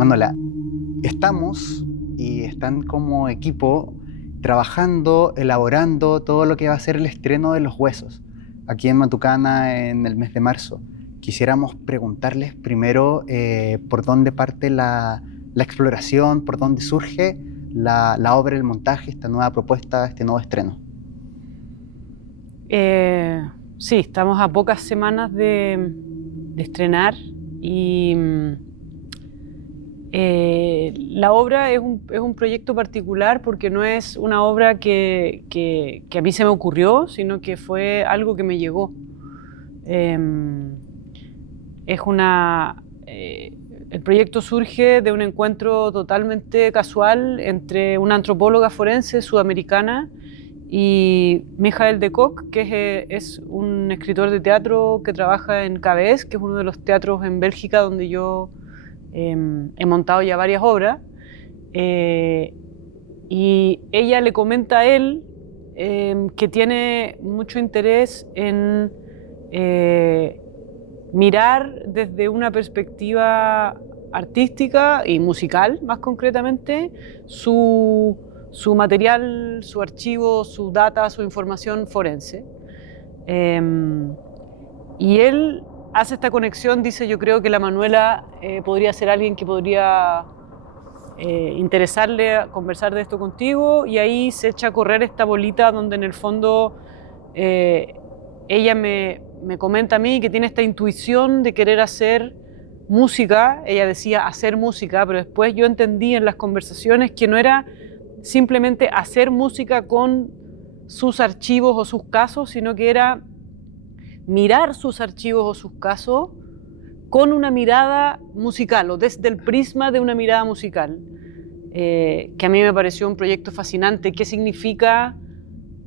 Manuela, estamos y están como equipo trabajando, elaborando todo lo que va a ser el estreno de Los Huesos, aquí en Matucana en el mes de marzo. Quisiéramos preguntarles primero por dónde parte la exploración, por dónde surge la obra, el montaje, esta nueva propuesta, este nuevo estreno. Sí, estamos a pocas semanas de estrenar y la obra es un proyecto particular porque no es una obra que a mí se me ocurrió, sino que fue algo que me llegó. El proyecto surge de un encuentro totalmente casual entre una antropóloga forense sudamericana y Michael de Kock, que es un escritor de teatro que trabaja en KBS, que es uno de los teatros en Bélgica donde yo he montado ya varias obras. Y ella le comenta a él que tiene mucho interés en mirar desde una perspectiva artística y musical, más concretamente, su material, su archivo, su data, su información forense. Y él hace esta conexión, dice: yo creo que la Manuela podría ser alguien que podría interesarle conversar de esto contigo, y ahí se echa a correr esta bolita donde en el fondo ella me comenta a mí que tiene esta intuición de querer hacer música. Ella decía hacer música, pero después yo entendí en las conversaciones que no era simplemente hacer música con sus archivos o sus casos, sino que era mirar sus archivos o sus casos con una mirada musical o desde el prisma de una mirada musical, que a mí me pareció un proyecto fascinante. ¿Qué significa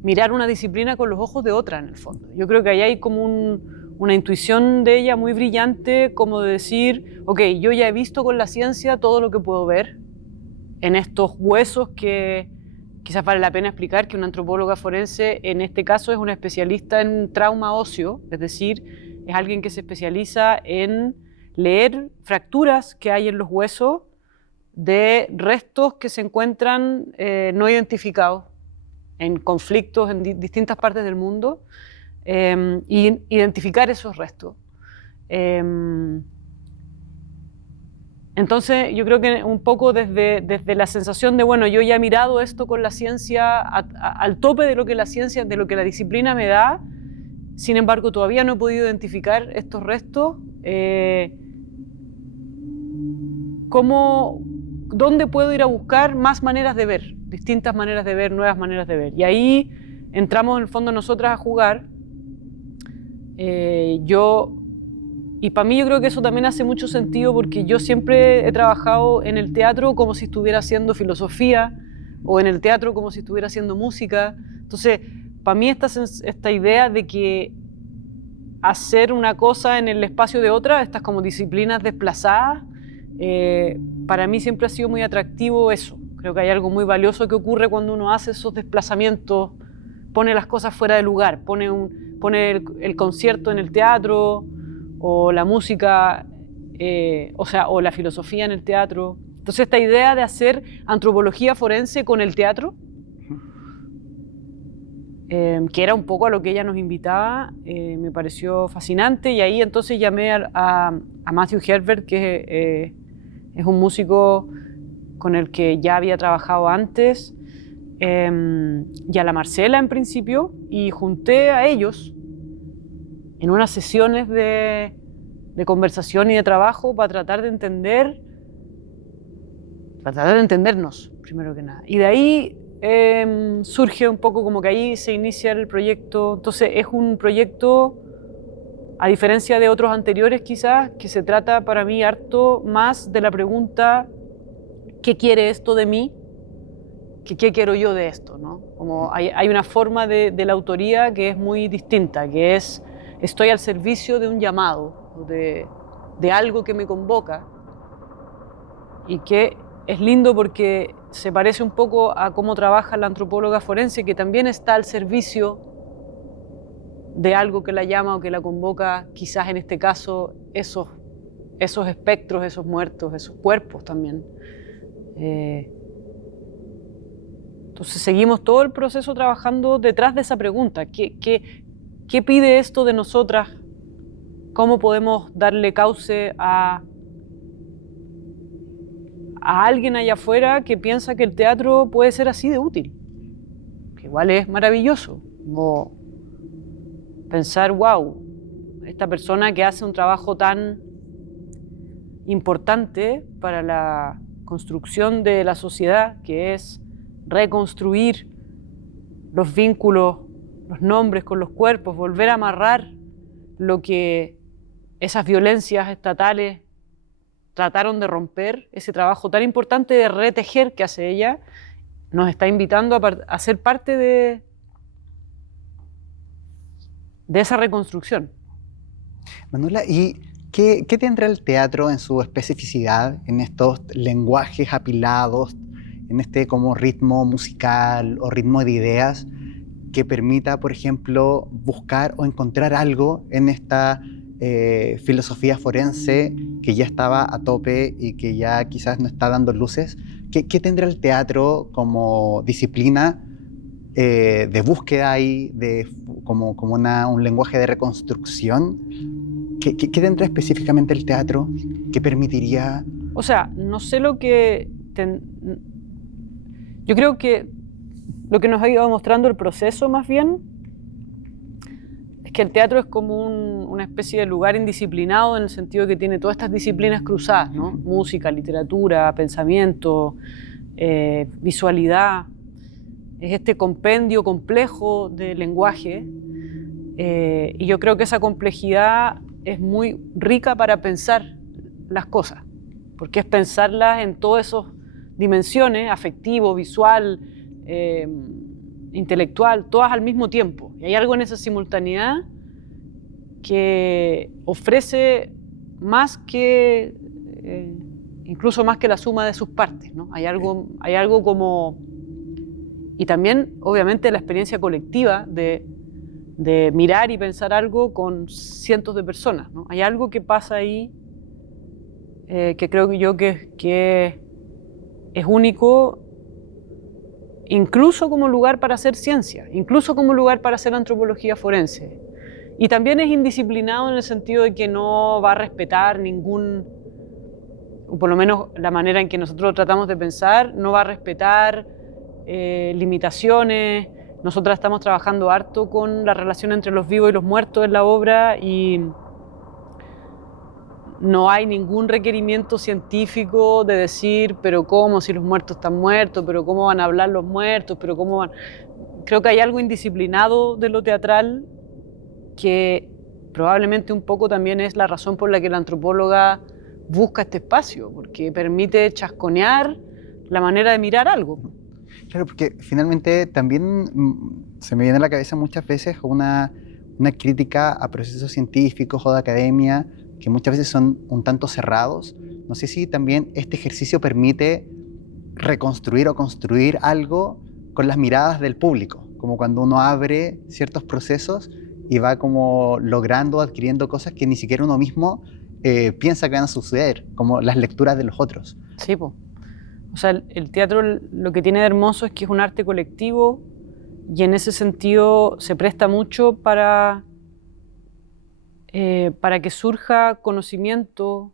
mirar una disciplina con los ojos de otra, en el fondo? Yo creo que ahí hay como una intuición de ella muy brillante, como de decir: ok, yo ya he visto con la ciencia todo lo que puedo ver en estos huesos, que quizás vale la pena explicar que una antropóloga forense en este caso es una especialista en trauma óseo, es decir, es alguien que se especializa en leer fracturas que hay en los huesos de restos que se encuentran no identificados en conflictos en distintas partes del mundo, y identificar esos restos. Entonces yo creo que un poco desde la sensación de, bueno, yo ya he mirado esto con la ciencia al tope de lo que la ciencia, de lo que la disciplina me da, sin embargo todavía no he podido identificar estos restos, ¿dónde puedo ir a buscar más maneras de ver? Distintas maneras de ver, nuevas maneras de ver. Y ahí entramos en el fondo nosotras a jugar. Y para mí yo creo que eso también hace mucho sentido, porque yo siempre he trabajado en el teatro como si estuviera haciendo filosofía, o en el teatro como si estuviera haciendo música. Entonces, para mí esta idea de que hacer una cosa en el espacio de otra, estas como disciplinas desplazadas, para mí siempre ha sido muy atractivo eso. Creo que hay algo muy valioso que ocurre cuando uno hace esos desplazamientos, pone las cosas fuera de lugar, pone el concierto en el teatro, o la música, o la filosofía en el teatro. Entonces esta idea de hacer antropología forense con el teatro, que era un poco a lo que ella nos invitaba, me pareció fascinante, y ahí entonces llamé a Matthew Herbert, que es un músico con el que ya había trabajado antes, y a la Marcela en principio, y junté a ellos en unas sesiones de conversación y de trabajo para tratar de entendernos, primero que nada. Y de ahí surge un poco como que ahí se inicia el proyecto. Entonces es un proyecto, a diferencia de otros anteriores quizás, que se trata para mí harto más de la pregunta: ¿qué quiere esto de mí? ¿Qué quiero yo de esto, ¿no? Como hay una forma de la autoría que es muy distinta, que es: estoy al servicio de un llamado, de algo que me convoca, y que es lindo porque se parece un poco a cómo trabaja la antropóloga forense, que también está al servicio de algo que la llama o que la convoca, quizás en este caso esos esos espectros, esos muertos, esos cuerpos también. Entonces seguimos todo el proceso trabajando detrás de esa pregunta. ¿Qué pide esto de nosotras? ¿Cómo podemos darle cauce a alguien allá afuera que piensa que el teatro puede ser así de útil? Que igual es maravilloso. Como pensar, wow, esta persona que hace un trabajo tan importante para la construcción de la sociedad, que es reconstruir los vínculos, los nombres con los cuerpos, volver a amarrar lo que esas violencias estatales trataron de romper, ese trabajo tan importante de retejer que hace ella, nos está invitando a ser parte de esa reconstrucción. Manuela, ¿y qué tendrá el teatro en su especificidad, en estos lenguajes apilados, en este como ritmo musical o ritmo de ideas que permita, por ejemplo, buscar o encontrar algo en esta filosofía forense que ya estaba a tope y que ya quizás no está dando luces? ¿Qué tendrá el teatro como disciplina de búsqueda ahí, como un lenguaje de reconstrucción? ¿Qué tendrá específicamente el teatro que permitiría? O sea, no sé lo que... Yo creo que lo que nos ha ido mostrando el proceso más bien es que el teatro es como una especie de lugar indisciplinado en el sentido de que tiene todas estas disciplinas cruzadas, ¿no? Música, literatura, pensamiento, visualidad. Es este compendio complejo de lenguaje y yo creo que esa complejidad es muy rica para pensar las cosas, porque es pensarlas en todas esas dimensiones, afectivo, visual, intelectual, todas al mismo tiempo. Y hay algo en esa simultaneidad que ofrece más que, incluso más que la suma de sus partes, ¿no? Hay algo como... Y también, obviamente, la experiencia colectiva de mirar y pensar algo con cientos de personas, ¿no? Hay algo que pasa ahí que creo yo que es único, incluso como lugar para hacer ciencia, incluso como lugar para hacer antropología forense. Y también es indisciplinado en el sentido de que no va a respetar o por lo menos la manera en que nosotros tratamos de pensar, no va a respetar limitaciones. Nosotras estamos trabajando harto con la relación entre los vivos y los muertos en la obra y no hay ningún requerimiento científico de decir, pero cómo si los muertos están muertos, pero cómo van a hablar los muertos, pero cómo van... Creo que hay algo indisciplinado de lo teatral que probablemente un poco también es la razón por la que la antropóloga busca este espacio, porque permite chasconear la manera de mirar algo. Claro, porque finalmente también se me viene a la cabeza muchas veces una crítica a procesos científicos o de academia que muchas veces son un tanto cerrados. No sé si también este ejercicio permite reconstruir o construir algo con las miradas del público, como cuando uno abre ciertos procesos y va como logrando, adquiriendo cosas que ni siquiera uno mismo piensa que van a suceder, como las lecturas de los otros. Sí, pues. O sea, el teatro lo que tiene de hermoso es que es un arte colectivo y en ese sentido se presta mucho para que surja conocimiento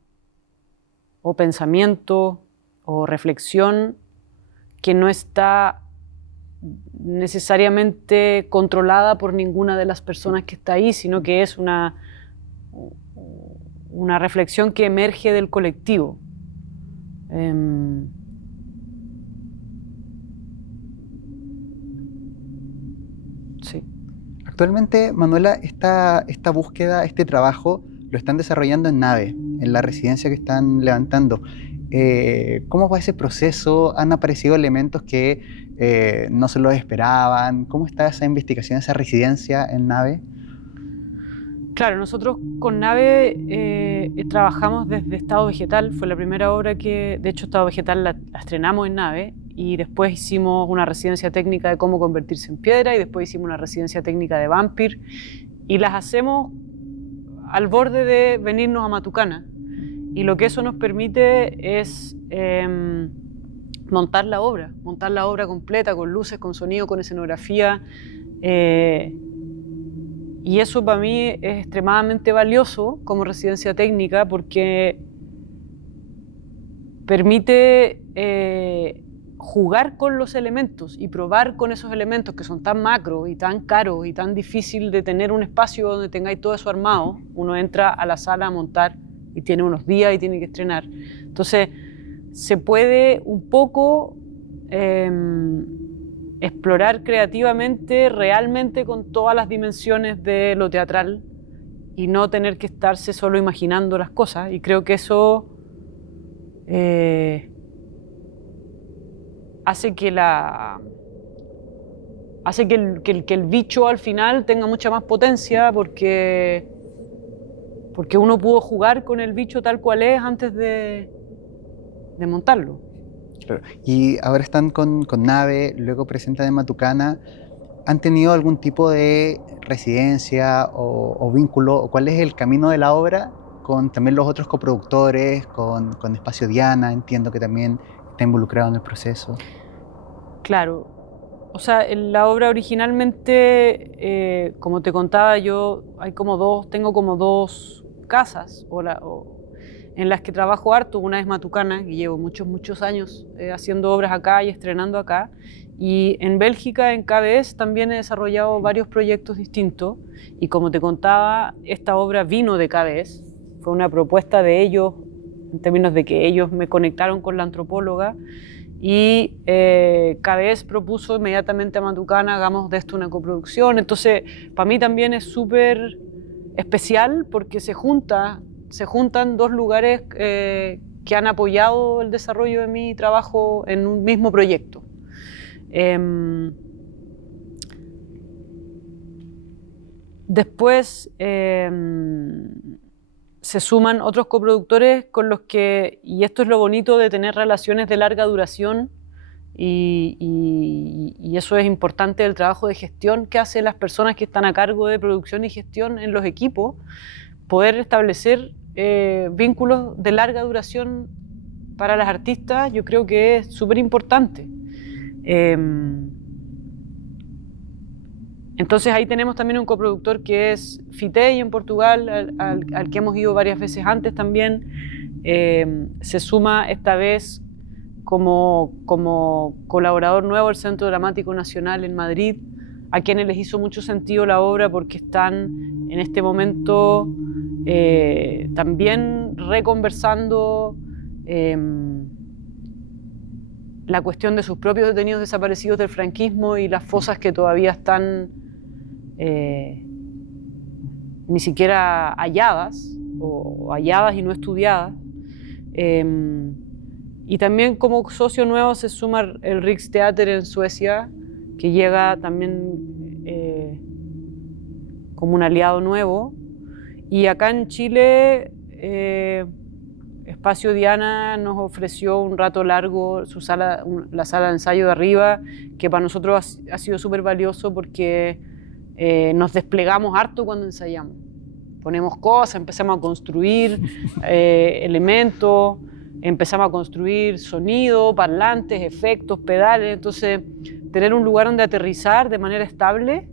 o pensamiento o reflexión que no está necesariamente controlada por ninguna de las personas que está ahí, sino que es una reflexión que emerge del colectivo. Sí. Actualmente, Manuela, esta búsqueda, este trabajo, lo están desarrollando en Nave, en la residencia que están levantando. ¿Cómo va ese proceso? ¿Han aparecido elementos que no se los esperaban? ¿Cómo está esa investigación, esa residencia en Nave? Claro, nosotros con Nave trabajamos desde Estado Vegetal. Fue la primera obra que, de hecho, Estado Vegetal la estrenamos en Nave y después hicimos una residencia técnica de cómo convertirse en piedra y después hicimos una residencia técnica de vampir y las hacemos al borde de venirnos a Matucana. Y lo que eso nos permite es montar la obra completa, con luces, con sonido, con escenografía. Y eso para mí es extremadamente valioso como residencia técnica porque permite jugar con los elementos y probar con esos elementos que son tan macro y tan caros y tan difícil de tener un espacio donde tengáis todo eso armado. Uno entra a la sala a montar y tiene unos días y tiene que estrenar. Entonces se puede un poco explorar creativamente, realmente con todas las dimensiones de lo teatral y no tener que estarse solo imaginando las cosas. Y creo que eso hace que el bicho al final tenga mucha más potencia porque uno pudo jugar con el bicho tal cual es antes de montarlo. Claro. Y ahora están con Nave, luego presentan en Matucana. ¿Han tenido algún tipo de residencia o vínculo? ¿O cuál es el camino de la obra con también los otros coproductores, con Espacio Diana? Entiendo que también está involucrado en el proceso. Claro. O sea, la obra originalmente, como te contaba, tengo como dos casas en las que trabajo harto. Una es Matucana, que llevo muchos años haciendo obras acá y estrenando acá. Y en Bélgica, en KBS, también he desarrollado varios proyectos distintos. Y como te contaba, esta obra vino de KBS. Fue una propuesta de ellos, en términos de que ellos me conectaron con la antropóloga. Y KBS propuso inmediatamente a Matucana, hagamos de esto una coproducción. Entonces, para mí también es súper especial porque se juntan dos lugares que han apoyado el desarrollo de mi trabajo en un mismo proyecto. Después se suman otros coproductores con los que, y esto es lo bonito de tener relaciones de larga duración, y eso es importante del trabajo de gestión que hacen las personas que están a cargo de producción y gestión en los equipos, poder establecer vínculos de larga duración para las artistas. Yo creo que es súper importante. Entonces ahí tenemos también un coproductor que es Fitei en Portugal, al que hemos ido varias veces antes también. Se suma esta vez como colaborador nuevo al Centro Dramático Nacional en Madrid, a quienes les hizo mucho sentido la obra porque están en este momento también reconversando la cuestión de sus propios detenidos desaparecidos del franquismo y las fosas que todavía están ni siquiera halladas, o halladas y no estudiadas. Y también como socio nuevo se suma el Riksteatern en Suecia, que llega también como un aliado nuevo. Y acá en Chile, Espacio Diana nos ofreció un rato largo la sala de ensayo de arriba, que para nosotros ha sido súper valioso porque nos desplegamos harto cuando ensayamos. Ponemos cosas, empezamos a construir elementos, empezamos a construir sonido, parlantes, efectos, pedales. Entonces, tener un lugar donde aterrizar de manera estable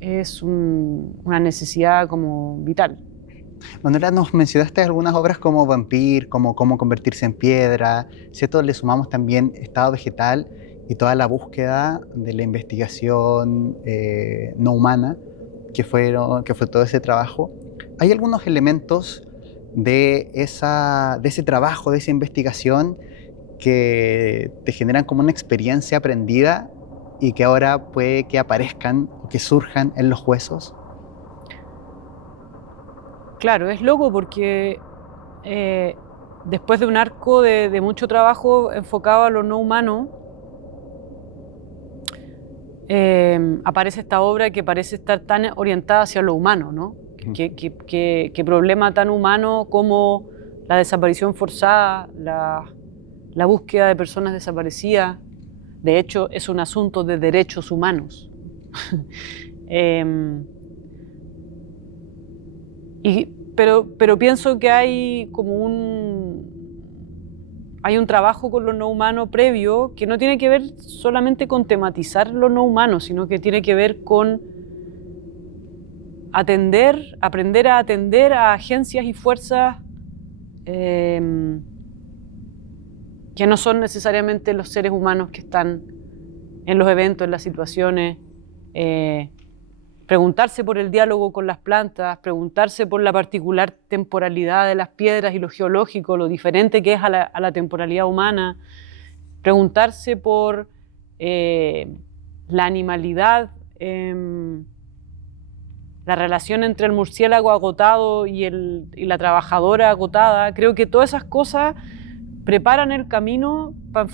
es una necesidad como vital. Manuela, nos mencionaste algunas obras como Vampir, como Cómo convertirse en piedra, ¿cierto? Le sumamos también Estado vegetal y toda la búsqueda de la investigación no humana que fue todo ese trabajo. ¿Hay algunos elementos de ese trabajo, de esa investigación que te generan como una experiencia aprendida y que ahora puede que aparezcan o que surjan en los huesos? Claro, es loco porque después de un arco de mucho trabajo enfocado a lo no humano, aparece esta obra que parece estar tan orientada hacia lo humano, ¿no? ¿Qué problema tan humano como la desaparición forzada, la búsqueda de personas desaparecidas? De hecho, es un asunto de derechos humanos. Y pero pienso que hay como hay un trabajo con lo no humano previo que no tiene que ver solamente con tematizar lo no humano, sino que tiene que ver con aprender a atender a agencias y fuerzas que no son necesariamente los seres humanos que están en los eventos, en las situaciones. Preguntarse por el diálogo con las plantas, preguntarse por la particular temporalidad de las piedras y lo geológico, lo diferente que es a la temporalidad humana, preguntarse por la animalidad, la relación entre el murciélago agotado y la trabajadora agotada. Creo que todas esas cosas preparan el camino para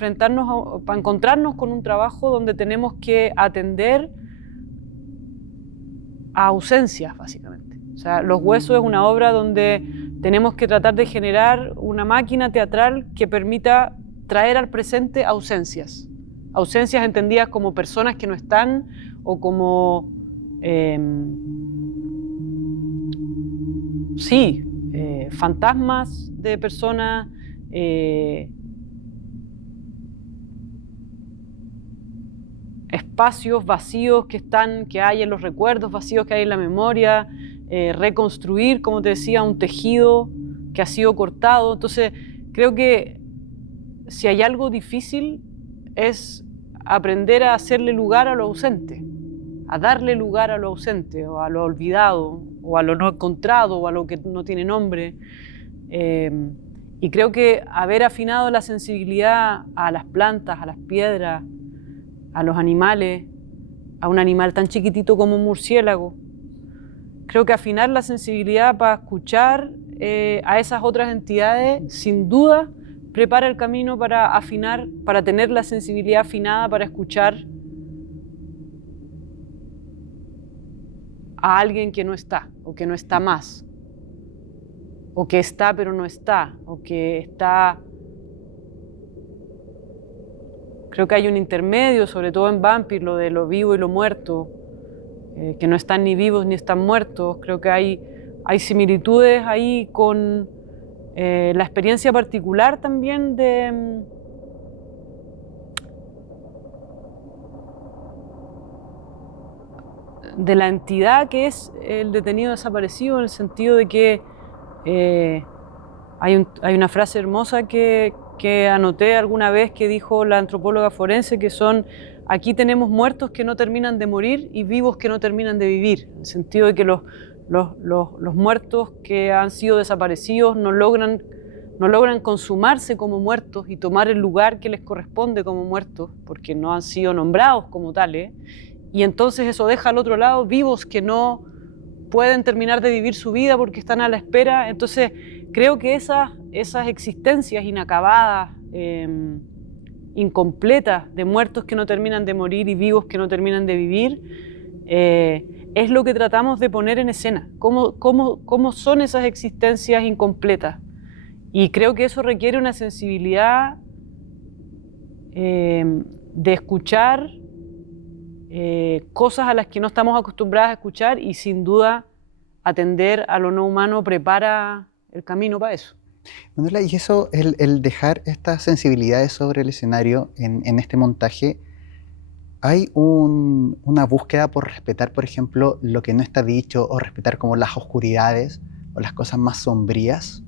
encontrarnos con un trabajo donde tenemos que atender a ausencias, básicamente. O sea, Los Huesos es una obra donde tenemos que tratar de generar una máquina teatral que permita traer al presente ausencias. Ausencias entendidas como personas que no están o como... fantasmas de personas, espacios vacíos que hay en los recuerdos, vacíos que hay en la memoria, reconstruir, como te decía, un tejido que ha sido cortado. Entonces, creo que si hay algo difícil es aprender a hacerle lugar a lo ausente, a darle lugar a lo ausente, o a lo olvidado, o a lo no encontrado, o a lo que no tiene nombre. Y creo que haber afinado la sensibilidad a las plantas, a las piedras, a los animales, a un animal tan chiquitito como un murciélago, creo que afinar la sensibilidad para escuchar a esas otras entidades, sin duda, prepara el camino para afinar, para tener la sensibilidad afinada para escuchar a alguien que no está, o que no está más, o que está pero no está, o que está... Creo que hay un intermedio, sobre todo en Vampir, lo de lo vivo y lo muerto, que no están ni vivos ni están muertos. Creo que hay similitudes ahí con la experiencia particular también de la entidad que es el detenido desaparecido, en el sentido de que hay una frase hermosa que anoté alguna vez que dijo la antropóloga forense, que son: aquí tenemos muertos que no terminan de morir y vivos que no terminan de vivir, en el sentido de que los muertos que han sido desaparecidos no logran consumarse como muertos y tomar el lugar que les corresponde como muertos, porque no han sido nombrados como tales, y entonces eso deja al otro lado vivos que no pueden terminar de vivir su vida porque están a la espera. Entonces creo que esas existencias inacabadas, incompletas, de muertos que no terminan de morir y vivos que no terminan de vivir, es lo que tratamos de poner en escena. ¿Cómo son esas existencias incompletas? Y creo que eso requiere una sensibilidad de escuchar cosas a las que no estamos acostumbradas a escuchar, y sin duda atender a lo no humano prepara el camino para eso. Manuela, y eso, el dejar estas sensibilidades sobre el escenario en este montaje, ¿hay una búsqueda por respetar, por ejemplo, lo que no está dicho, o respetar como las oscuridades o las cosas más sombrías?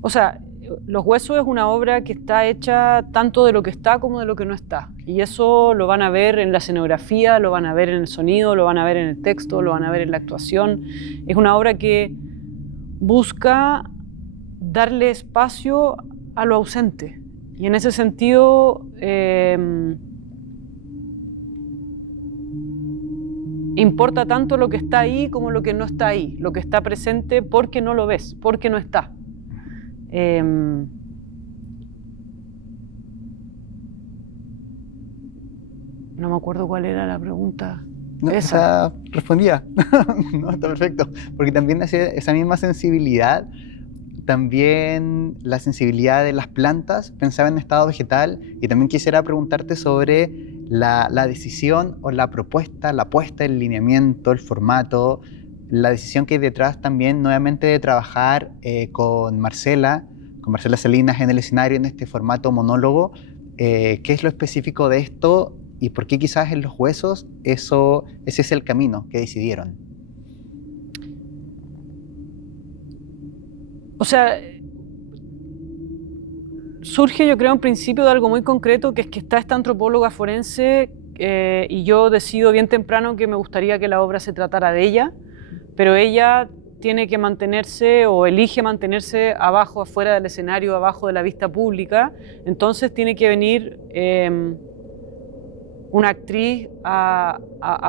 O sea, Los Huesos es una obra que está hecha tanto de lo que está como de lo que no está. Y eso lo van a ver en la escenografía, lo van a ver en el sonido, lo van a ver en el texto, lo van a ver en la actuación. Es una obra que busca darle espacio a lo ausente. Y en ese sentido, importa tanto lo que está ahí como lo que no está ahí. Lo que está presente porque no lo ves, porque no está. No me acuerdo cuál era la pregunta. No, esa respondía. No, está perfecto. Porque también esa misma sensibilidad, también la sensibilidad de las plantas, pensaba en estado vegetal, y también quisiera preguntarte sobre la decisión o la propuesta, la puesta, el lineamiento, el formato la decisión que hay detrás también nuevamente de trabajar con Marcela Salinas en el escenario en este formato monólogo. ¿Qué es lo específico de esto y por qué quizás en Los Huesos ese es el camino que decidieron? O sea, surge, yo creo, en principio de algo muy concreto, que es que está esta antropóloga forense y yo decido bien temprano que me gustaría que la obra se tratara de ella, pero ella tiene que mantenerse o elige mantenerse abajo, afuera del escenario, abajo de la vista pública. Entonces tiene que venir una actriz a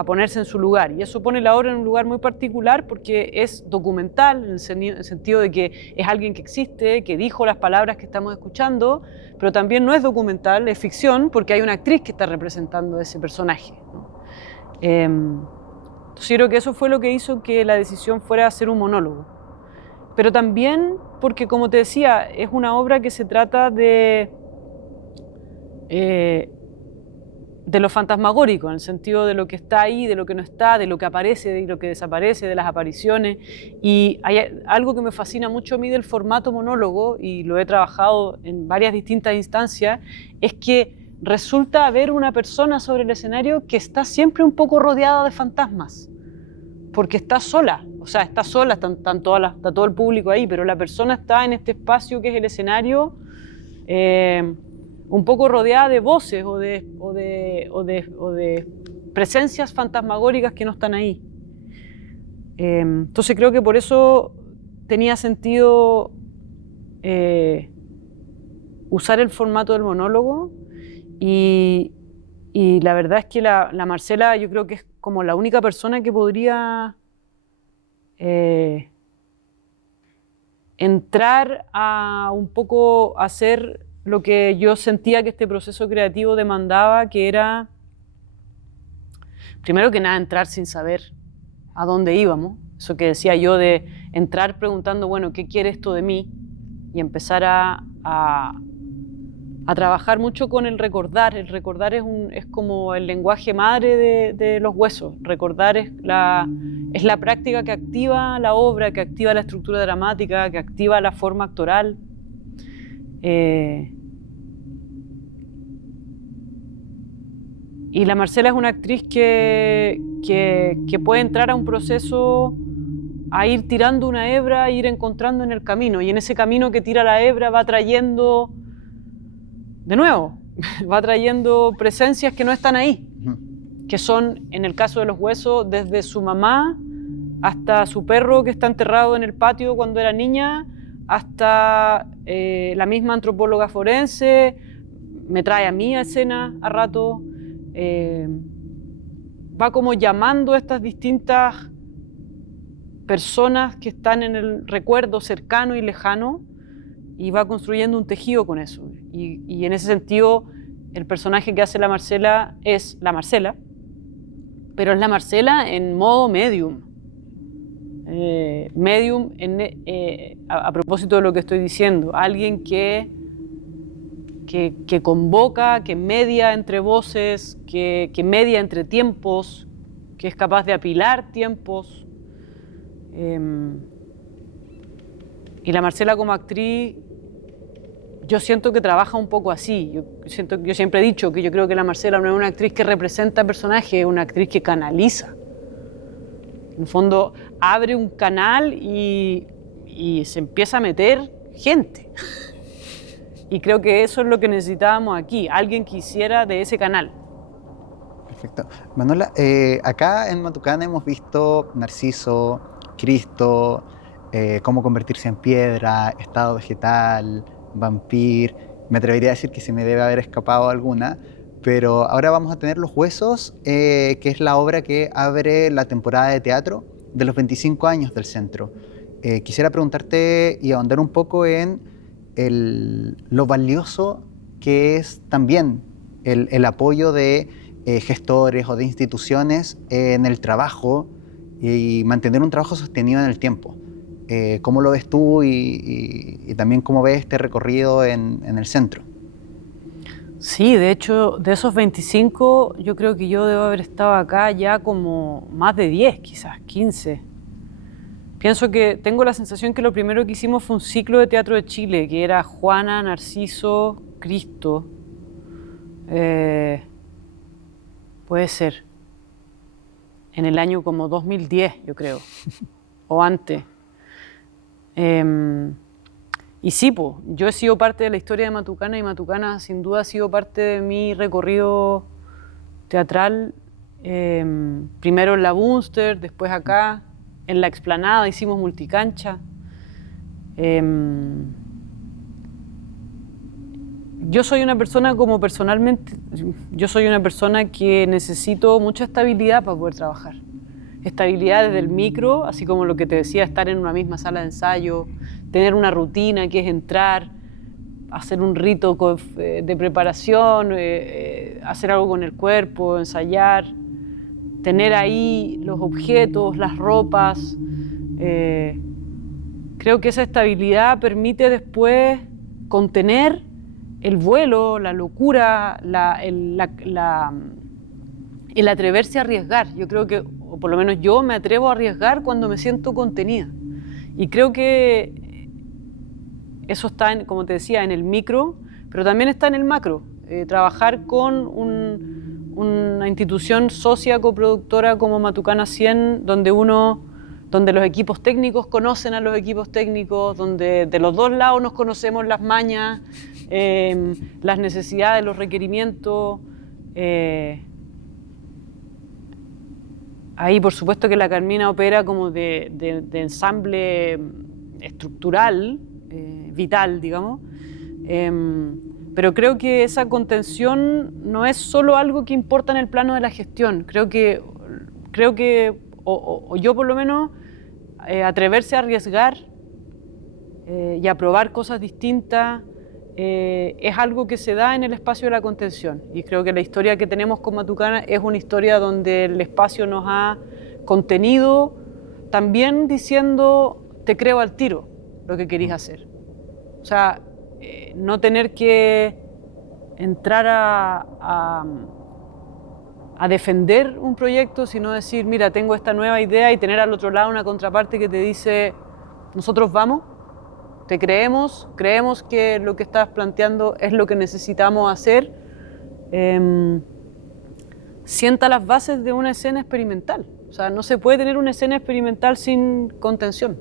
ponerse en su lugar, y eso pone la obra en un lugar muy particular porque es documental en el sentido de que es alguien que existe, que dijo las palabras que estamos escuchando, pero también no es documental, es ficción porque hay una actriz que está representando a ese personaje, ¿no? Entonces yo creo que eso fue lo que hizo que la decisión fuera hacer un monólogo, pero también porque, como te decía, es una obra que se trata de lo fantasmagórico, en el sentido de lo que está ahí, de lo que no está, de lo que aparece, de lo que desaparece, de las apariciones. Y hay algo que me fascina mucho a mí del formato monólogo, y lo he trabajado en varias distintas instancias, es que resulta haber una persona sobre el escenario que está siempre un poco rodeada de fantasmas, porque está sola, o sea, está sola, está todo el público ahí, pero la persona está en este espacio que es el escenario, un poco rodeada de voces o de presencias fantasmagóricas que no están ahí. Entonces creo que por eso tenía sentido usar el formato del monólogo, y la verdad es que la Marcela yo creo que es como la única persona que podría entrar a un poco hacer lo que yo sentía que este proceso creativo demandaba, que era, primero que nada, entrar sin saber a dónde íbamos. Eso que decía yo de entrar preguntando, bueno, ¿qué quiere esto de mí? Y empezar a trabajar mucho con el recordar. El recordar es como el lenguaje madre de Los Huesos. Recordar es la práctica que activa la obra, que activa la estructura dramática, que activa la forma actoral. Y la Marcela es una actriz que puede entrar a un proceso, a ir tirando una hebra, a ir encontrando en el camino, y en ese camino que tira la hebra va trayendo, de nuevo, va trayendo presencias que no están ahí, que son, en el caso de Los Huesos, desde su mamá hasta su perro que está enterrado en el patio cuando era niña, hasta la misma antropóloga forense, me trae a mí a escena a rato. Va como llamando a estas distintas personas que están en el recuerdo cercano y lejano, y va construyendo un tejido con eso. Y en ese sentido, el personaje que hace la Marcela es la Marcela, pero es la Marcela en modo medium. Medium, a propósito de lo que estoy diciendo, alguien que convoca, que media entre voces, que media entre tiempos, que es capaz de apilar tiempos. Y la Marcela como actriz, yo siento que trabaja un poco así. Yo siempre he dicho que yo creo que la Marcela no es una actriz que representa personajes, es una actriz que canaliza. En el fondo, abre un canal y se empieza a meter gente. Y creo que eso es lo que necesitábamos aquí, alguien que hiciera de ese canal. Perfecto. Manuela, acá en Matucana hemos visto Narciso, Cristo, Cómo convertirse en piedra, Estado vegetal, Vampir. Me atrevería a decir que se me debe haber escapado alguna, pero ahora vamos a tener Los Huesos, que es la obra que abre la temporada de teatro de los 25 años del centro. Quisiera preguntarte y ahondar un poco en lo valioso que es también el apoyo de gestores o de instituciones en el trabajo y mantener un trabajo sostenido en el tiempo. ¿Cómo lo ves tú y también cómo ves este recorrido en el centro? Sí, de hecho, de esos 25, yo creo que yo debo haber estado acá ya como más de 10, quizás 15. Pienso que tengo la sensación que lo primero que hicimos fue un ciclo de teatro de Chile, que era Juana, Narciso, Cristo. Puede ser. En el año como 2010, yo creo. O antes. Y sí, yo he sido parte de la historia de Matucana y Matucana sin duda ha sido parte de mi recorrido teatral. Primero en la Bunster, después acá. En la Explanada hicimos multicancha. Yo soy una persona yo soy una persona que necesito mucha estabilidad para poder trabajar. Estabilidad desde el micro, así como lo que te decía, estar en una misma sala de ensayo, tener una rutina que es entrar, hacer un rito de preparación, hacer algo con el cuerpo, ensayar, tener ahí los objetos, las ropas. Creo que esa estabilidad permite después contener el vuelo, la locura, el atreverse a arriesgar. Yo creo que, o por lo menos yo me atrevo a arriesgar cuando me siento contenida. Y creo que eso está, como te decía, en el micro, pero también está en el macro. Trabajar con una institución socia coproductora como Matucana 100, donde los equipos técnicos conocen a los equipos técnicos, donde de los dos lados nos conocemos las mañas, las necesidades, los requerimientos. Ahí, por supuesto, que la Carmina opera como de ensamble estructural, vital, digamos. Pero creo que esa contención no es solo algo que importa en el plano de la gestión. Creo que o yo por lo menos, atreverse a arriesgar y a probar cosas distintas es algo que se da en el espacio de la contención. Y creo que la historia que tenemos con Matucana es una historia donde el espacio nos ha contenido, también diciendo, te creo al tiro lo que querís hacer. O sea, no tener que entrar a defender un proyecto, sino decir, mira, tengo esta nueva idea, y tener al otro lado una contraparte que te dice, nosotros vamos, te creemos que lo que estás planteando es lo que necesitamos hacer. Sienta las bases de una escena experimental. O sea, no se puede tener una escena experimental sin contención.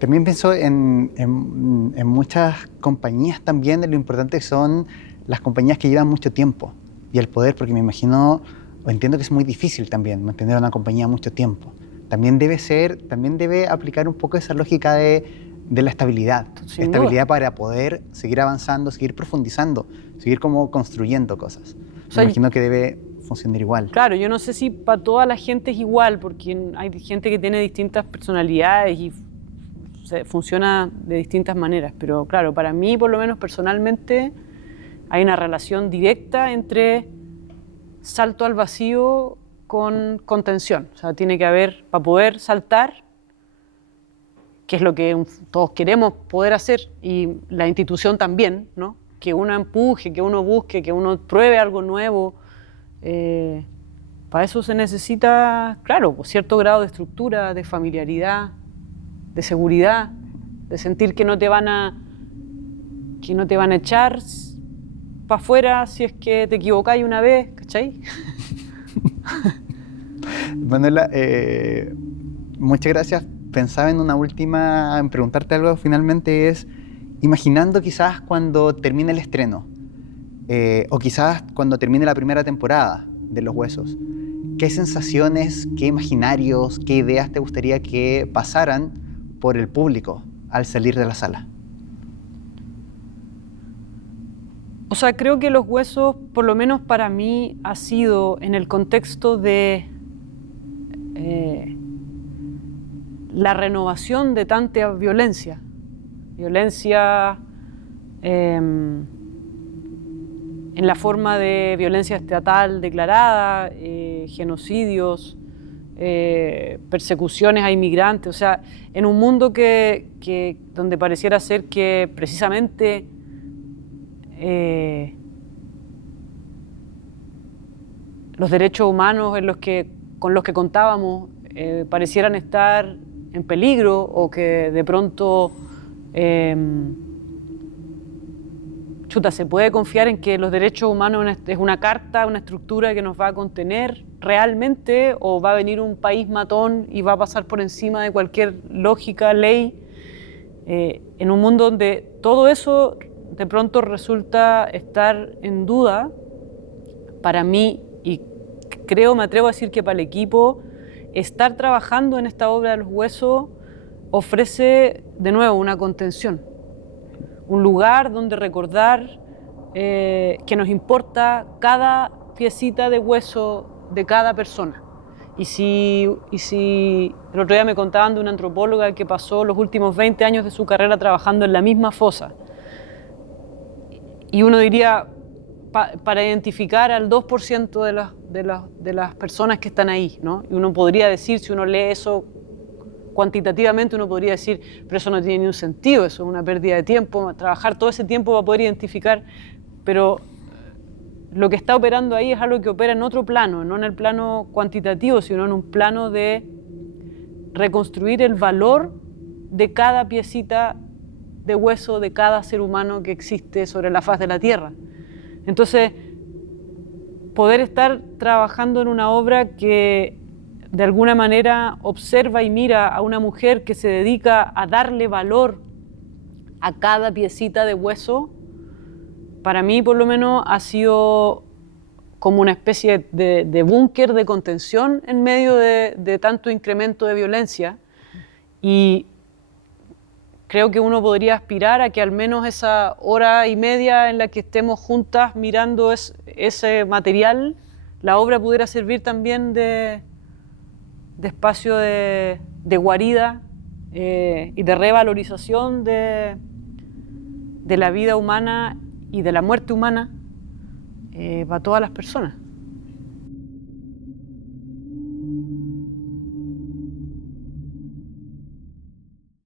También pienso en muchas compañías también, de lo importante que son las compañías que llevan mucho tiempo y el poder, porque me imagino, o entiendo que es muy difícil también mantener una compañía mucho tiempo. También debe aplicar un poco esa lógica de la estabilidad. Sin estabilidad duda. para poder seguir avanzando, seguir profundizando, seguir como construyendo cosas. O sea, me imagino que debe funcionar igual. Claro, yo no sé si para toda la gente es igual, porque hay gente que tiene distintas personalidades y funciona de distintas maneras, pero claro, para mí, por lo menos personalmente, hay una relación directa entre salto al vacío con contención. O sea, tiene que haber, para poder saltar, que es lo que todos queremos poder hacer, y la institución también, ¿no? Que uno empuje, que uno busque, que uno pruebe algo nuevo. Para eso se necesita, claro, cierto grado de estructura, de familiaridad, de seguridad, de sentir que no te van a echar para afuera si es que te equivocáis una vez, ¿cachai? Manuela, muchas gracias. Pensaba en preguntarte algo finalmente, es imaginando quizás cuando termine el estreno, o quizás cuando termine la primera temporada de Los Huesos, ¿qué sensaciones, qué imaginarios, qué ideas te gustaría que pasaran por el público al salir de la sala? O sea, creo que Los Huesos, por lo menos para mí, ha sido en el contexto de la renovación de tanta violencia. Violencia en la forma de violencia estatal declarada, genocidios, persecuciones a inmigrantes. O sea, en un mundo donde pareciera ser que precisamente los derechos humanos con los que contábamos parecieran estar en peligro o que de pronto se puede confiar en que los derechos humanos es una carta, una estructura que nos va a contener realmente, o va a venir un país matón y va a pasar por encima de cualquier lógica, ley, en un mundo donde todo eso de pronto resulta estar en duda. Para mí, y creo, me atrevo a decir que para el equipo, estar trabajando en esta obra de los huesos ofrece de nuevo una contención, un lugar donde recordar que nos importa cada piecita de hueso de cada persona. Y si el otro día me contaban de una antropóloga que pasó los últimos 20 años de su carrera trabajando en la misma fosa, y uno diría, para identificar al 2% de las personas que están ahí, ¿no? Y uno podría decir, si uno lee eso cuantitativamente, uno podría decir, pero eso no tiene ni un sentido, eso es una pérdida de tiempo, trabajar todo ese tiempo para poder identificar, pero lo que está operando ahí es algo que opera en otro plano, no en el plano cuantitativo, sino en un plano de reconstruir el valor de cada piecita de hueso de cada ser humano que existe sobre la faz de la Tierra. Entonces, poder estar trabajando en una obra que de alguna manera observa y mira a una mujer que se dedica a darle valor a cada piecita de hueso, para mí por lo menos ha sido como una especie de búnker de contención en medio de tanto incremento de violencia, y creo que uno podría aspirar a que al menos esa hora y media en la que estemos juntas mirando ese material, la obra pudiera servir también de espacio de guarida y de revalorización de la vida humana y de la muerte humana para todas las personas.